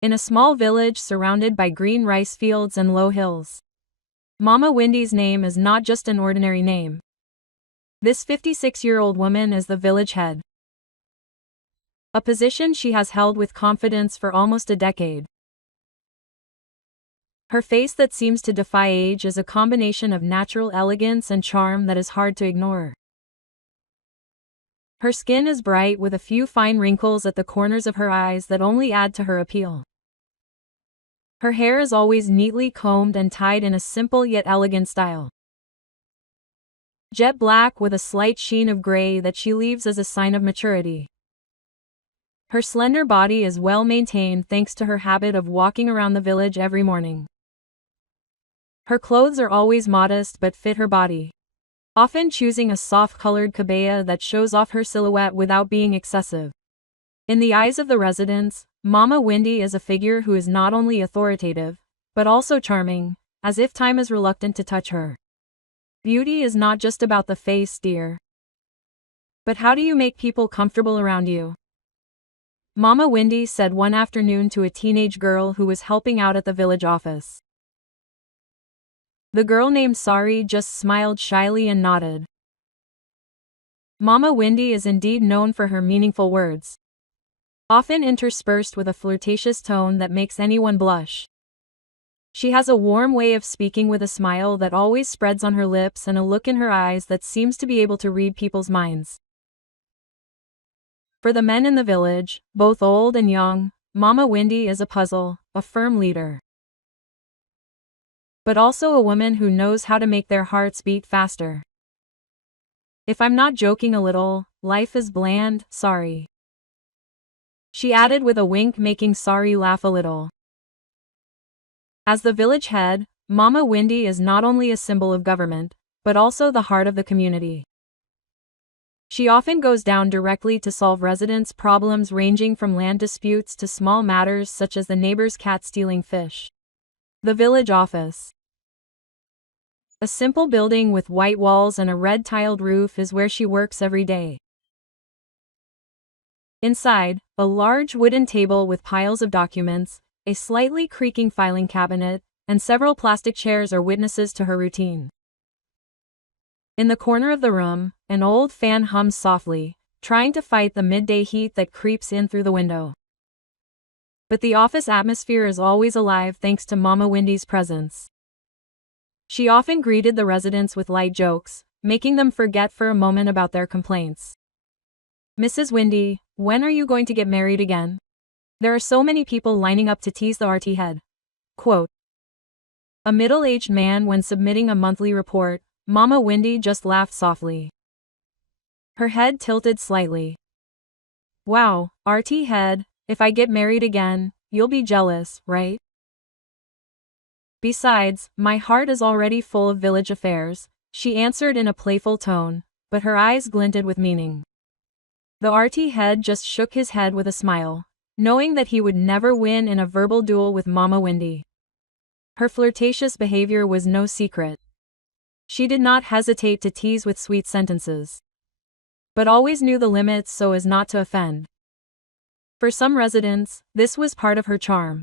In a small village surrounded by green rice fields and low hills. Mama Wendy's name is not just an ordinary name. This 56-year-old woman is the village head. A position she has held with confidence for almost a decade. Her face that seems to defy age is a combination of natural elegance and charm that is hard to ignore. Her skin is bright with a few fine wrinkles at the corners of her eyes that only add to her appeal. Her hair is always neatly combed and tied in a simple yet elegant style. Jet black with a slight sheen of gray that she leaves as a sign of maturity. Her slender body is well maintained thanks to her habit of walking around the village every morning. Her clothes are always modest but fit her body, often choosing a soft-colored kebaya that shows off her silhouette without being excessive. In the eyes of the residents, Mama Wendy is a figure who is not only authoritative, but also charming, as if time is reluctant to touch her. Beauty is not just about the face, dear. But how do you make people comfortable around you? Mama Wendy said one afternoon to a teenage girl who was helping out at the village office. The girl named Sari just smiled shyly and nodded. Mama Wendy is indeed known for her meaningful words, often interspersed with a flirtatious tone that makes anyone blush. She has a warm way of speaking with a smile that always spreads on her lips and a look in her eyes that seems to be able to read people's minds. For the men in the village, both old and young, Mama Wendy is a puzzle, a firm leader. But also a woman who knows how to make their hearts beat faster. If I'm not joking a little, life is bland, sorry. She added with a wink, making Sari laugh a little. As the village head, Mama Wendy is not only a symbol of government, but also the heart of the community. She often goes down directly to solve residents' problems ranging from land disputes to small matters such as the neighbor's cat stealing fish. The village office. A simple building with white walls and a red-tiled roof is where she works every day. Inside, a large wooden table with piles of documents, a slightly creaking filing cabinet, and several plastic chairs are witnesses to her routine. In the corner of the room, an old fan hums softly, trying to fight the midday heat that creeps in through the window. But the office atmosphere is always alive thanks to Mama Wendy's presence. She often greeted the residents with light jokes, making them forget for a moment about their complaints. "Mrs. Wendy, when are you going to get married again? There are so many people lining up to tease the RT head." Quote. A middle-aged man when submitting a monthly report, Mama Wendy just laughed softly. Her head tilted slightly. "Wow, RT head, if I get married again, you'll be jealous, right? Besides, my heart is already full of village affairs," she answered in a playful tone, but her eyes glinted with meaning. The RT head just shook his head with a smile, knowing that he would never win in a verbal duel with Mama Wendy. Her flirtatious behavior was no secret. She did not hesitate to tease with sweet sentences, but always knew the limits so as not to offend. For some residents, this was part of her charm.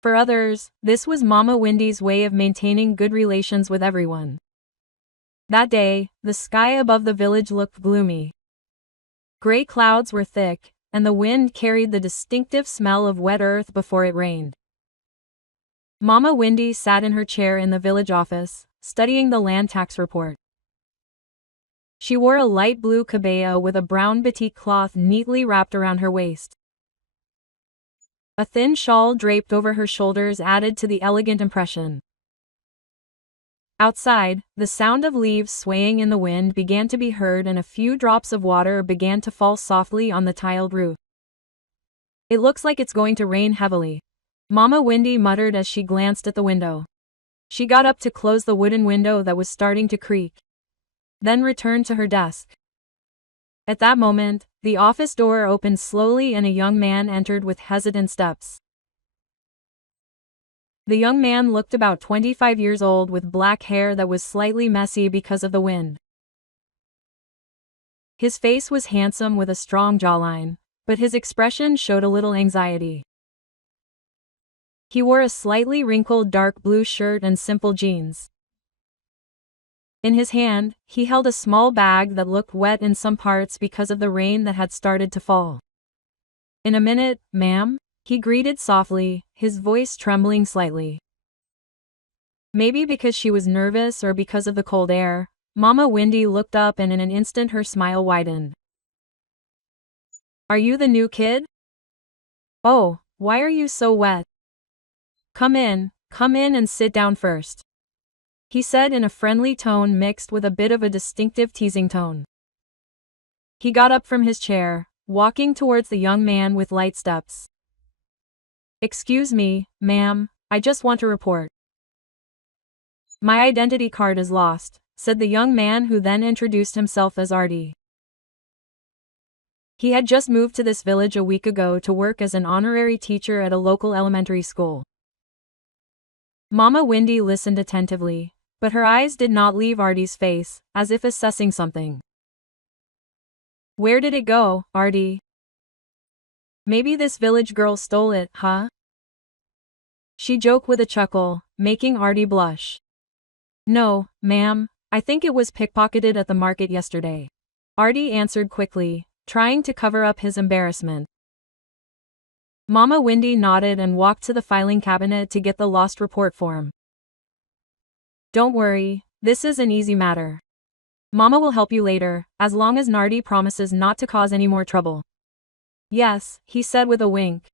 For others, this was Mama Wendy's way of maintaining good relations with everyone. That day, the sky above the village looked gloomy. Gray clouds were thick, and the wind carried the distinctive smell of wet earth before it rained. Mama Wendy sat in her chair in the village office, studying the land tax report. She wore a light blue kebaya with a brown batik cloth neatly wrapped around her waist. A thin shawl draped over her shoulders added to the elegant impression. Outside, the sound of leaves swaying in the wind began to be heard and a few drops of water began to fall softly on the tiled roof. "It looks like it's going to rain heavily," Mama Wendy muttered as she glanced at the window. She got up to close the wooden window that was starting to creak, then returned to her desk. At that moment, the office door opened slowly and a young man entered with hesitant steps. The young man looked about 25 years old with black hair that was slightly messy because of the wind. His face was handsome with a strong jawline, but his expression showed a little anxiety. He wore a slightly wrinkled dark blue shirt and simple jeans. In his hand, he held a small bag that looked wet in some parts because of the rain that had started to fall. "In a minute, ma'am," he greeted softly, his voice trembling slightly. Maybe because she was nervous or because of the cold air, Mama Windy looked up and in an instant her smile widened. "Are you the new kid? Oh, why are you so wet? Come in and sit down first," he said in a friendly tone mixed with a bit of a distinctive teasing tone. He got up from his chair, walking towards the young man with light steps. "Excuse me, ma'am, I just want to report. My identity card is lost," said the young man who then introduced himself as Artie. He had just moved to this village a week ago to work as an honorary teacher at a local elementary school. Mama Windy listened attentively, but her eyes did not leave Artie's face, as if assessing something. "Where did it go, Artie? Maybe this village girl stole it, huh?" She joked with a chuckle, making Artie blush. "No, ma'am, I think it was pickpocketed at the market yesterday," Artie answered quickly, trying to cover up his embarrassment. Mama Windy nodded and walked to the filing cabinet to get the lost report form. "Don't worry, this is an easy matter. Mama will help you later, as long as Nardi promises not to cause any more trouble." "Yes," he said with a wink.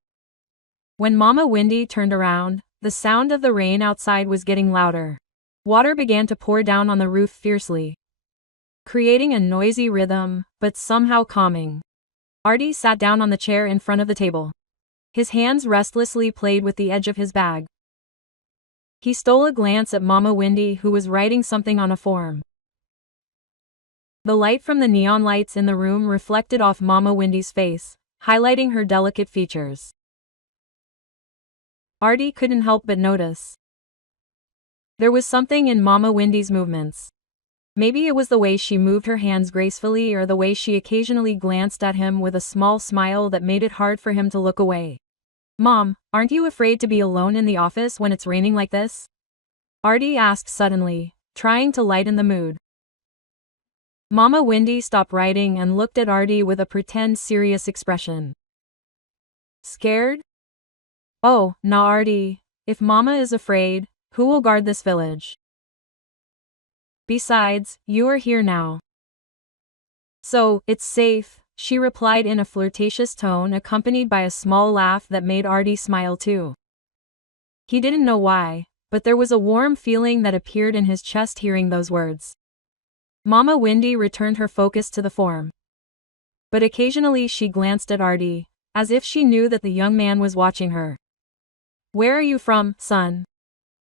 When Mama Windy turned around, the sound of the rain outside was getting louder. Water began to pour down on the roof fiercely, creating a noisy rhythm, but somehow calming. Artie sat down on the chair in front of the table. His hands restlessly played with the edge of his bag. He stole a glance at Mama Windy, who was writing something on a form. The light from the neon lights in the room reflected off Mama Windy's face, highlighting her delicate features. Artie couldn't help but notice. There was something in Mama Windy's movements. Maybe it was the way she moved her hands gracefully or the way she occasionally glanced at him with a small smile that made it hard for him to look away. "Mom, aren't you afraid to be alone in the office when it's raining like this?" Artie asked suddenly, trying to lighten the mood. Mama Windy stopped writing and looked at Artie with a pretend serious expression. "Scared? Oh, nah Artie, if Mama is afraid, who will guard this village? Besides, you are here now. So, it's safe," she replied in a flirtatious tone accompanied by a small laugh that made Artie smile too. He didn't know why, but there was a warm feeling that appeared in his chest hearing those words. Mama Windy returned her focus to the form. But occasionally she glanced at Artie, as if she knew that the young man was watching her. "Where are you from, son?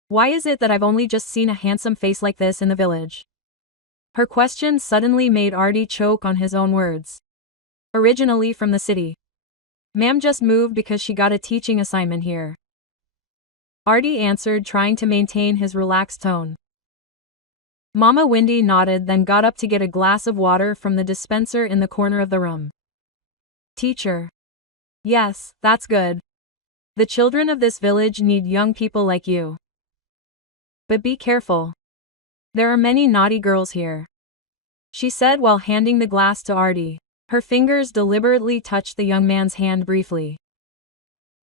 Why is it that I've only just seen a handsome face like this in the village?" Her question suddenly made Artie choke on his own words. "Originally from the city. Ma'am just moved because she got a teaching assignment here," Artie answered, trying to maintain his relaxed tone. Mama Windy nodded, then got up to get a glass of water from the dispenser in the corner of the room. "Teacher. Yes, that's good. The children of this village need young people like you. But be careful. There are many naughty girls here," she said while handing the glass to Artie. Her fingers deliberately touched the young man's hand briefly.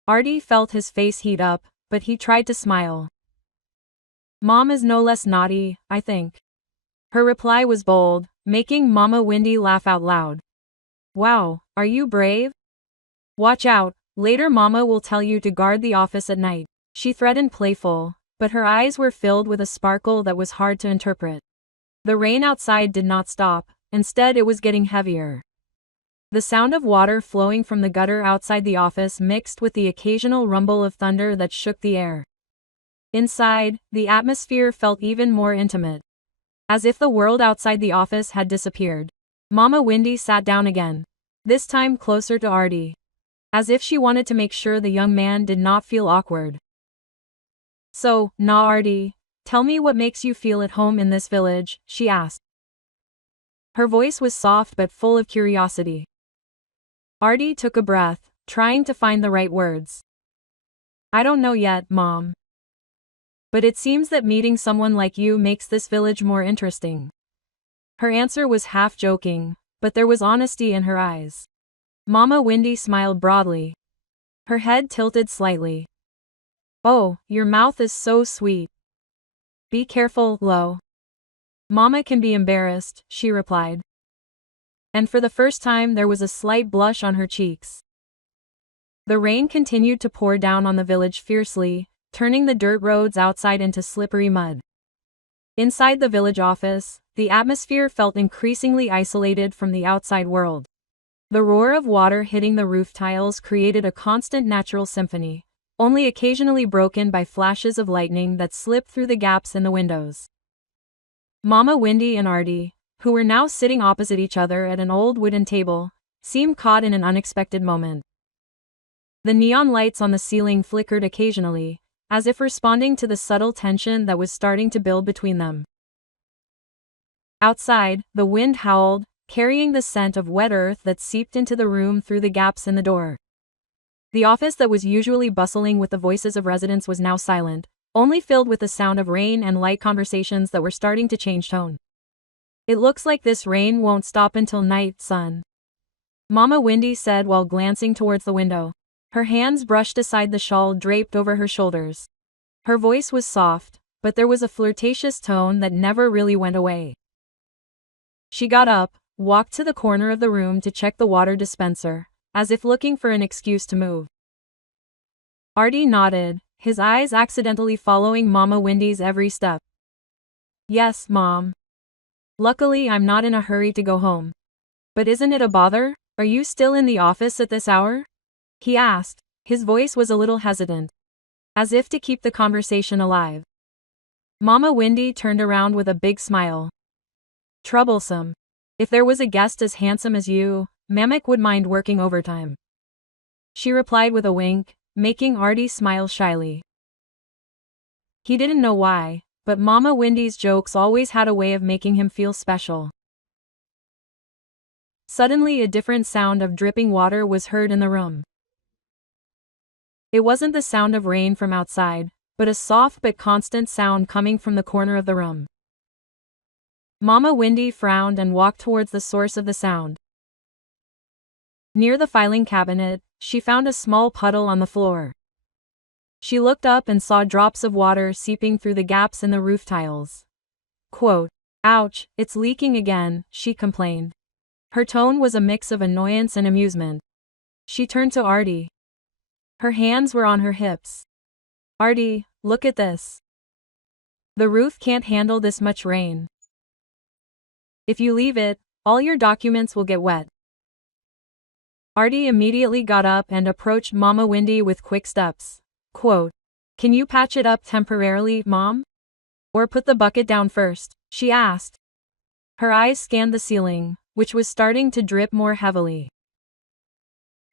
Artie felt his face heat up, but he tried to smile. "Mom is no less naughty, I think." Her reply was bold, making Mama Windy laugh out loud. "Wow, are you brave? Watch out, later Mama will tell you to guard the office at night," she threatened, playful, but her eyes were filled with a sparkle that was hard to interpret. The rain outside did not stop, instead it was getting heavier. The sound of water flowing from the gutter outside the office mixed with the occasional rumble of thunder that shook the air. Inside, the atmosphere felt even more intimate. As if the world outside the office had disappeared. Mama Windy sat down again. This time closer to Artie. As if she wanted to make sure the young man did not feel awkward. "So, nah Artie, tell me what makes you feel at home in this village," she asked. Her voice was soft but full of curiosity. Artie took a breath, trying to find the right words. I don't know yet, Mom. But it seems that meeting someone like you makes this village more interesting. Her answer was half joking, but there was honesty in her eyes. Mama Windy smiled broadly. Her head tilted slightly. Oh, your mouth is so sweet. Be careful, Lo. Mama can be embarrassed, she replied. And for the first time there was a slight blush on her cheeks. The rain continued to pour down on the village fiercely, turning the dirt roads outside into slippery mud. Inside the village office, the atmosphere felt increasingly isolated from the outside world. The roar of water hitting the roof tiles created a constant natural symphony, only occasionally broken by flashes of lightning that slipped through the gaps in the windows. Mama Windy and Artie, who were now sitting opposite each other at an old wooden table, seemed caught in an unexpected moment. The neon lights on the ceiling flickered occasionally, as if responding to the subtle tension that was starting to build between them. Outside, the wind howled, carrying the scent of wet earth that seeped into the room through the gaps in the door. The office that was usually bustling with the voices of residents was now silent, only filled with the sound of rain and light conversations that were starting to change tone. It looks like this rain won't stop until night, son. Mama Windy said while glancing towards the window. Her hands brushed aside the shawl draped over her shoulders. Her voice was soft, but there was a flirtatious tone that never really went away. She got up, walked to the corner of the room to check the water dispenser, as if looking for an excuse to move. Artie nodded, his eyes accidentally following Mama Windy's every step. Yes, Mom. Luckily I'm not in a hurry to go home. But isn't it a bother? Are you still in the office at this hour? He asked, his voice was a little hesitant, as if to keep the conversation alive. Mama Windy turned around with a big smile. Troublesome. If there was a guest as handsome as you, Mamak would mind working overtime. She replied with a wink, making Artie smile shyly. He didn't know why, but Mama Windy's jokes always had a way of making him feel special. Suddenly a different sound of dripping water was heard in the room. It wasn't the sound of rain from outside, but a soft but constant sound coming from the corner of the room. Mama Windy frowned and walked towards the source of the sound. Near the filing cabinet, she found a small puddle on the floor. She looked up and saw drops of water seeping through the gaps in the roof tiles. Quote, "Ouch, it's leaking again," she complained. Her tone was a mix of annoyance and amusement. She turned to Artie. Her hands were on her hips. Artie, look at this. The roof can't handle this much rain. If you leave it, all your documents will get wet. Artie immediately got up and approached Mama Windy with quick steps. Quote, "Can you patch it up temporarily, Mom? Or put the bucket down first?" she asked. Her eyes scanned the ceiling, which was starting to drip more heavily.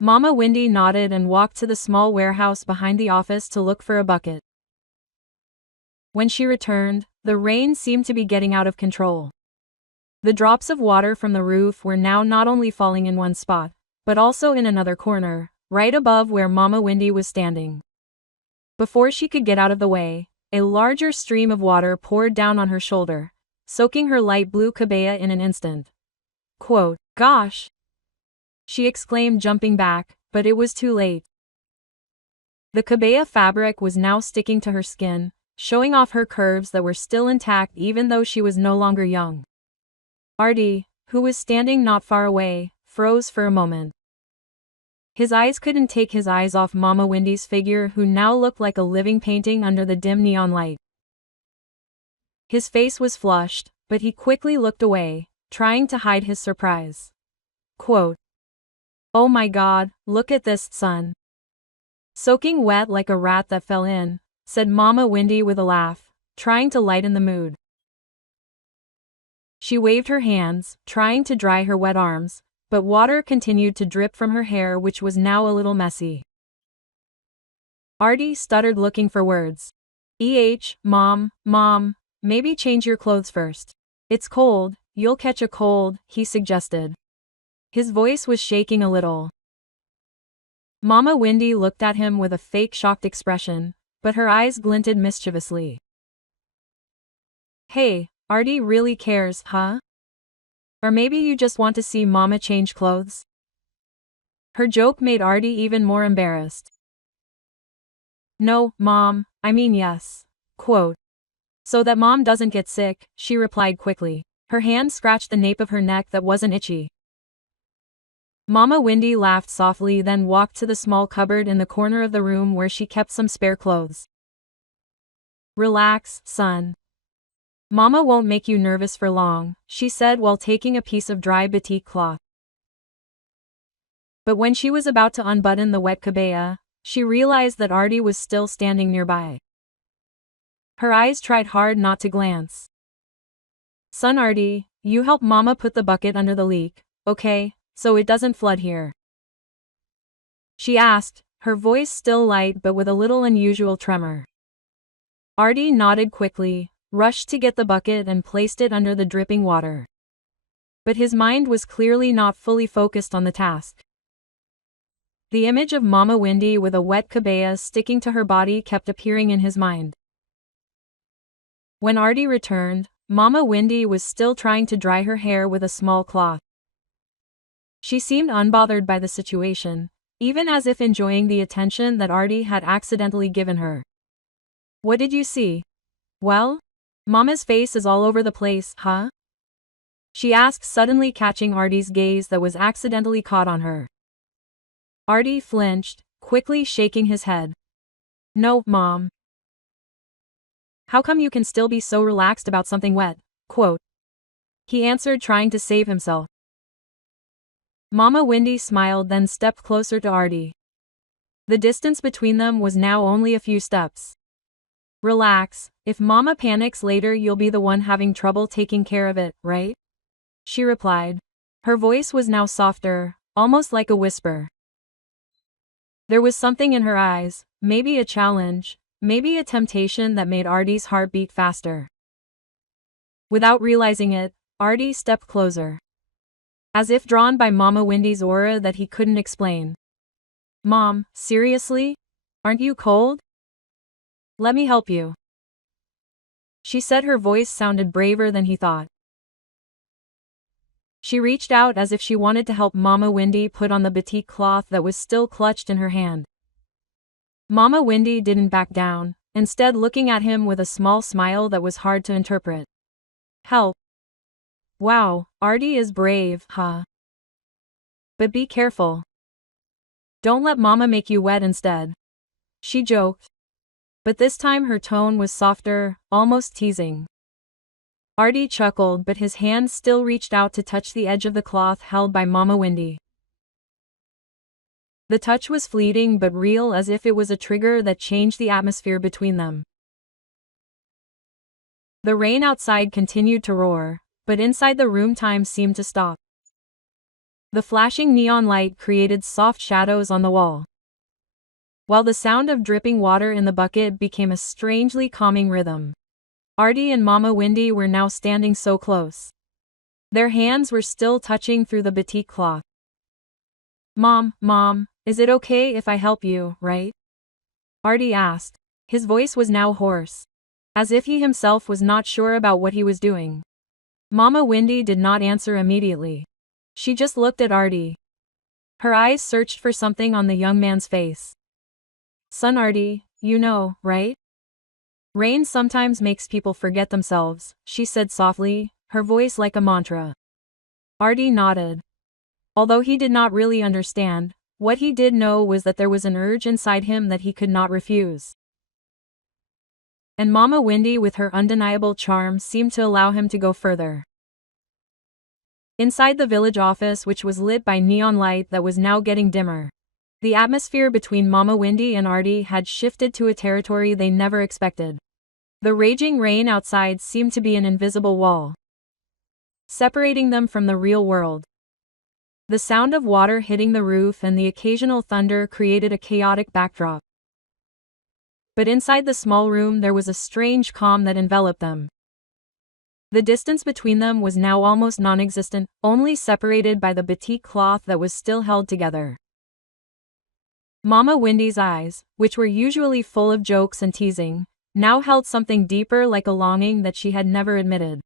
Mama Windy nodded and walked to the small warehouse behind the office to look for a bucket. When she returned, the rain seemed to be getting out of control. The drops of water from the roof were now not only falling in one spot, but also in another corner, right above where Mama Windy was standing. Before she could get out of the way, a larger stream of water poured down on her shoulder, soaking her light blue kabaya in an instant. Quote, "Gosh!" she exclaimed, jumping back, but it was too late. The kabaya fabric was now sticking to her skin, showing off her curves that were still intact even though she was no longer young. Artie, who was standing not far away, froze for a moment. His eyes couldn't take his eyes off Mama Windy's figure, who now looked like a living painting under the dim neon light. His face was flushed, but he quickly looked away, trying to hide his surprise. Quote, "Oh my God, look at this, son. Soaking wet like a rat that fell in," said Mama Windy with a laugh, trying to lighten the mood. She waved her hands, trying to dry her wet arms, but water continued to drip from her hair, which was now a little messy. Artie stuttered, looking for words. Mom, maybe change your clothes first. It's cold, you'll catch a cold," he suggested. His voice was shaking a little. Mama Wendy looked at him with a fake shocked expression, but her eyes glinted mischievously. Hey, Artie really cares, huh? Or maybe you just want to see Mama change clothes? Her joke made Artie even more embarrassed. No, Mom, I mean yes. Quote. So that Mom doesn't get sick, she replied quickly. Her hand scratched the nape of her neck that wasn't itchy. Mama Wendy laughed softly, then walked to the small cupboard in the corner of the room where she kept some spare clothes. Relax, son. Mama won't make you nervous for long, she said while taking a piece of dry batik cloth. But when she was about to unbutton the wet kebaya, she realized that Artie was still standing nearby. Her eyes tried hard not to glance. Son Artie, you help Mama put the bucket under the leak, okay, so it doesn't flood here? She asked, her voice still light but with a little unusual tremor. Artie nodded quickly, rushed to get the bucket and placed it under the dripping water. But his mind was clearly not fully focused on the task. The image of Mama Wendy with a wet kebaya sticking to her body kept appearing in his mind. When Artie returned, Mama Wendy was still trying to dry her hair with a small cloth. She seemed unbothered by the situation, even as if enjoying the attention that Artie had accidentally given her. What did you see? Well? Mama's face is all over the place, huh? She asked, suddenly catching Artie's gaze that was accidentally caught on her. Artie flinched, quickly shaking his head. No, Mom. How come you can still be so relaxed about something wet? Quote. He answered, trying to save himself. Mama Wendy smiled, then stepped closer to Artie. The distance between them was now only a few steps. Relax, if Mama panics later you'll be the one having trouble taking care of it, right? She replied. Her voice was now softer, almost like a whisper. There was something in her eyes, maybe a challenge, maybe a temptation that made Artie's heart beat faster. Without realizing it, Artie stepped closer. As if drawn by Mama Wendy's aura that he couldn't explain. Mom, seriously? Aren't you cold? Let me help you. She said, her voice sounded braver than he thought. She reached out as if she wanted to help Mama Wendy put on the batik cloth that was still clutched in her hand. Mama Wendy didn't back down, instead looking at him with a small smile that was hard to interpret. Help. Wow, Artie is brave, huh? But be careful. Don't let Mama make you wet instead. She joked. But this time her tone was softer, almost teasing. Artie chuckled, but his hand still reached out to touch the edge of the cloth held by Mama Wendy. The touch was fleeting but real, as if it was a trigger that changed the atmosphere between them. The rain outside continued to roar, but inside the room time seemed to stop. The flashing neon light created soft shadows on the wall, while the sound of dripping water in the bucket became a strangely calming rhythm. Artie and Mama Wendy were now standing so close. Their hands were still touching through the batik cloth. Mom, is it okay if I help you, right? Artie asked. His voice was now hoarse, as if he himself was not sure about what he was doing. Mama Wendy did not answer immediately. She just looked at Artie. Her eyes searched for something on the young man's face. Son Artie, you know, right? Rain sometimes makes people forget themselves, she said softly, her voice like a mantra. Artie nodded. Although he did not really understand, what he did know was that there was an urge inside him that he could not refuse. And Mama Wendy, with her undeniable charm, seemed to allow him to go further. Inside the village office, which was lit by neon light that was now getting dimmer, the atmosphere between Mama Wendy and Artie had shifted to a territory they never expected. The raging rain outside seemed to be an invisible wall, separating them from the real world. The sound of water hitting the roof and the occasional thunder created a chaotic backdrop. But inside the small room there was a strange calm that enveloped them. The distance between them was now almost non-existent, only separated by the batik cloth that was still held together. Mama Wendy's eyes, which were usually full of jokes and teasing, now held something deeper, like a longing that she had never admitted.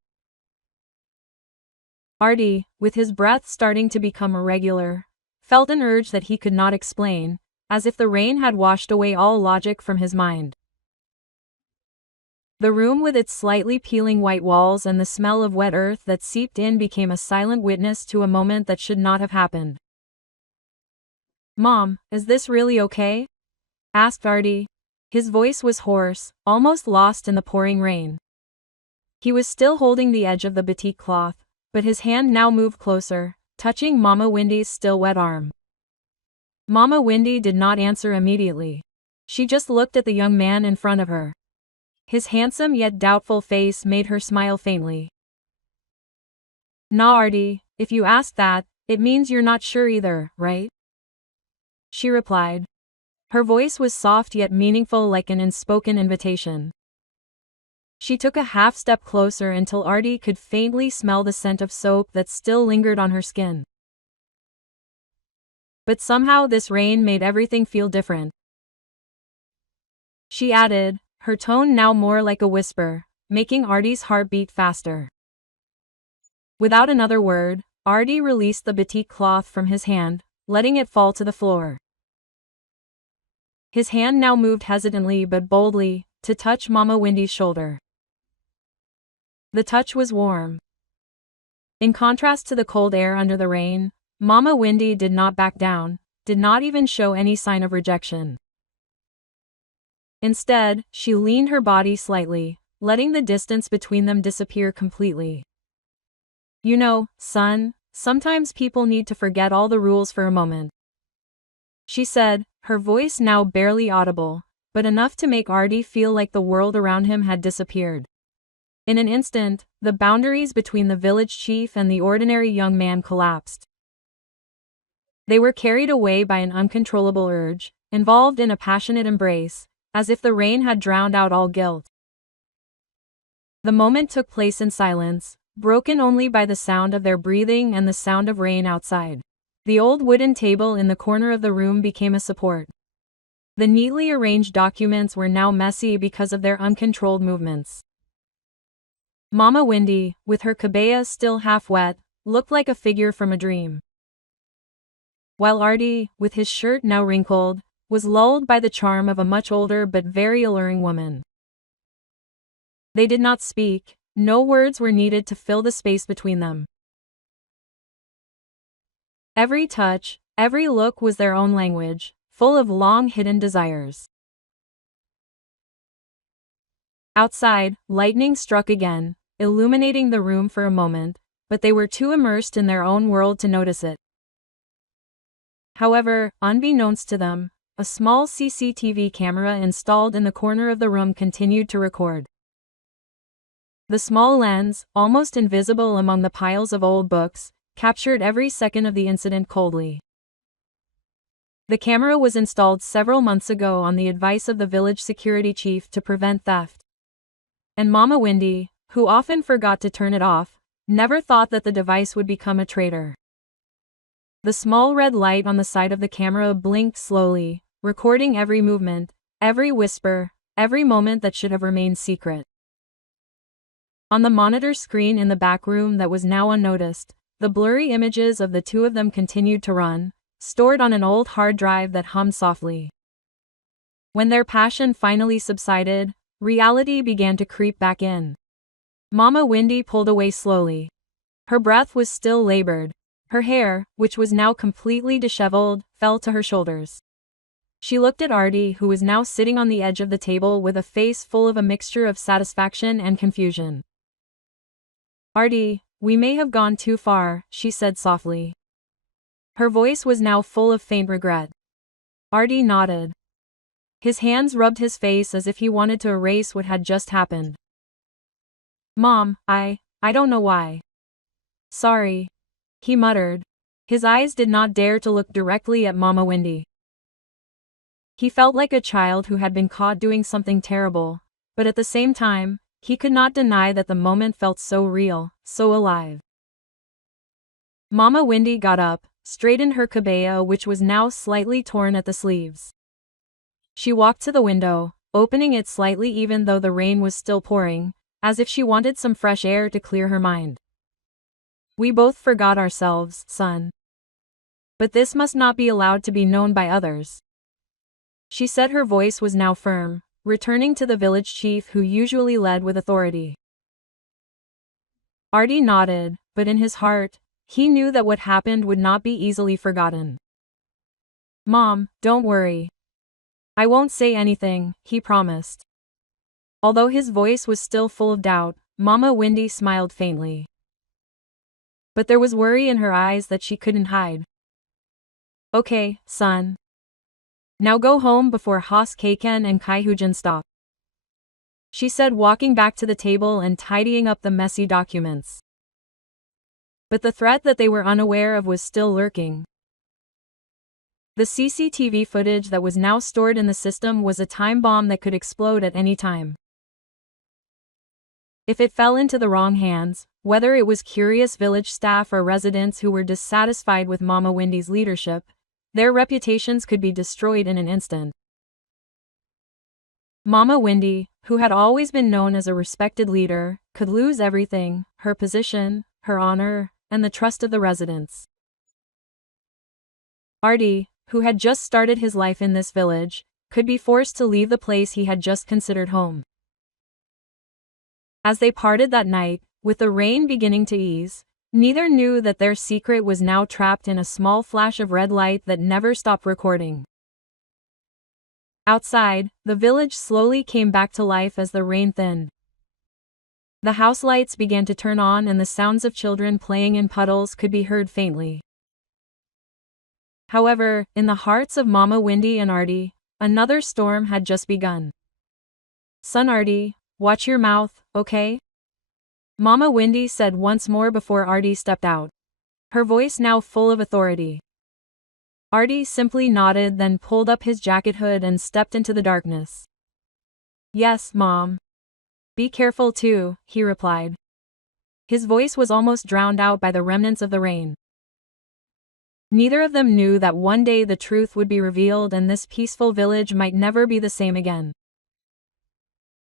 Artie, with his breath starting to become irregular, felt an urge that he could not explain, as if the rain had washed away all logic from his mind. The room with its slightly peeling white walls and the smell of wet earth that seeped in became a silent witness to a moment that should not have happened. "Mom, is this really okay?" asked Artie. His voice was hoarse, almost lost in the pouring rain. He was still holding the edge of the batik cloth, but his hand now moved closer, touching Mama Wendy's still wet arm. Mama Wendy did not answer immediately. She just looked at the young man in front of her. His handsome yet doubtful face made her smile faintly. "Nah, Artie, if you ask that, it means you're not sure either, right?" she replied. Her voice was soft yet meaningful, like an unspoken invitation. She took a half step closer until Artie could faintly smell the scent of soap that still lingered on her skin. But somehow this rain made everything feel different. She added, her tone now more like a whisper, making Artie's heart beat faster. Without another word, Artie released the batik cloth from his hand, letting it fall to the floor. His hand now moved hesitantly but boldly, to touch Mama Wendy's shoulder. The touch was warm. In contrast to the cold air under the rain, Mama Wendy did not back down, did not even show any sign of rejection. Instead, she leaned her body slightly, letting the distance between them disappear completely. "You know, son, sometimes people need to forget all the rules for a moment," she said, her voice now barely audible, but enough to make Artie feel like the world around him had disappeared. In an instant, the boundaries between the village chief and the ordinary young man collapsed. They were carried away by an uncontrollable urge, involved in a passionate embrace, as if the rain had drowned out all guilt. The moment took place in silence, broken only by the sound of their breathing and the sound of rain outside. The old wooden table in the corner of the room became a support. The neatly arranged documents were now messy because of their uncontrolled movements. Mama Wendy, with her kebaya still half wet, looked like a figure from a dream. While Artie, with his shirt now wrinkled, was lulled by the charm of a much older but very alluring woman. They did not speak, no words were needed to fill the space between them. Every touch, every look was their own language, full of long-hidden desires. Outside, lightning struck again, illuminating the room for a moment, but they were too immersed in their own world to notice it. However, unbeknownst to them, a small CCTV camera installed in the corner of the room continued to record. The small lens, almost invisible among the piles of old books, captured every second of the incident coldly. The camera was installed several months ago on the advice of the village security chief to prevent theft. And Mama Wendy, who often forgot to turn it off, never thought that the device would become a traitor. The small red light on the side of the camera blinked slowly, recording every movement, every whisper, every moment that should have remained secret. On the monitor screen in the back room that was now unnoticed, the blurry images of the two of them continued to run, stored on an old hard drive that hummed softly. When their passion finally subsided, reality began to creep back in. Mama Wendy pulled away slowly. Her breath was still labored. Her hair, which was now completely disheveled, fell to her shoulders. She looked at Artie, who was now sitting on the edge of the table with a face full of a mixture of satisfaction and confusion. "Artie, we may have gone too far," she said softly. Her voice was now full of faint regret. Artie nodded. His hands rubbed his face as if he wanted to erase what had just happened. "Mom, I don't know why." "Sorry," he muttered. His eyes did not dare to look directly at Mama Wendy. He felt like a child who had been caught doing something terrible, but at the same time, he could not deny that the moment felt so real, so alive. Mama Wendy got up, straightened her kebaya, which was now slightly torn at the sleeves. She walked to the window, opening it slightly even though the rain was still pouring, as if she wanted some fresh air to clear her mind. We both forgot ourselves, son. But this must not be allowed to be known by others. She said, her voice was now firm, returning to the village chief who usually led with authority. Artie nodded, but in his heart, he knew that what happened would not be easily forgotten. Mom, don't worry. I won't say anything, he promised. Although his voice was still full of doubt, Mama Wendy smiled faintly. But there was worry in her eyes that she couldn't hide. Okay, son. Now go home before Has Kaiken and Kaihujan stop, she said, walking back to the table and tidying up the messy documents. But the threat that they were unaware of was still lurking. The CCTV footage that was now stored in the system was a time bomb that could explode at any time. If it fell into the wrong hands, whether it was curious village staff or residents who were dissatisfied with Mama Wendy's leadership, their reputations could be destroyed in an instant. Mama Wendy, who had always been known as a respected leader, could lose everything: her position, her honor, and the trust of the residents. Artie, who had just started his life in this village, could be forced to leave the place he had just considered home. As they parted that night, with the rain beginning to ease, neither knew that their secret was now trapped in a small flash of red light that never stopped recording. Outside, the village slowly came back to life as the rain thinned. The house lights began to turn on and the sounds of children playing in puddles could be heard faintly. However, in the hearts of Mama Wendy and Artie, another storm had just begun. Son Artie, watch your mouth, okay? Mama Wendy said once more before Artie stepped out, her voice now full of authority. Artie simply nodded, then pulled up his jacket hood and stepped into the darkness. Yes, Mom. Be careful too, he replied. His voice was almost drowned out by the remnants of the rain. Neither of them knew that one day the truth would be revealed and this peaceful village might never be the same again.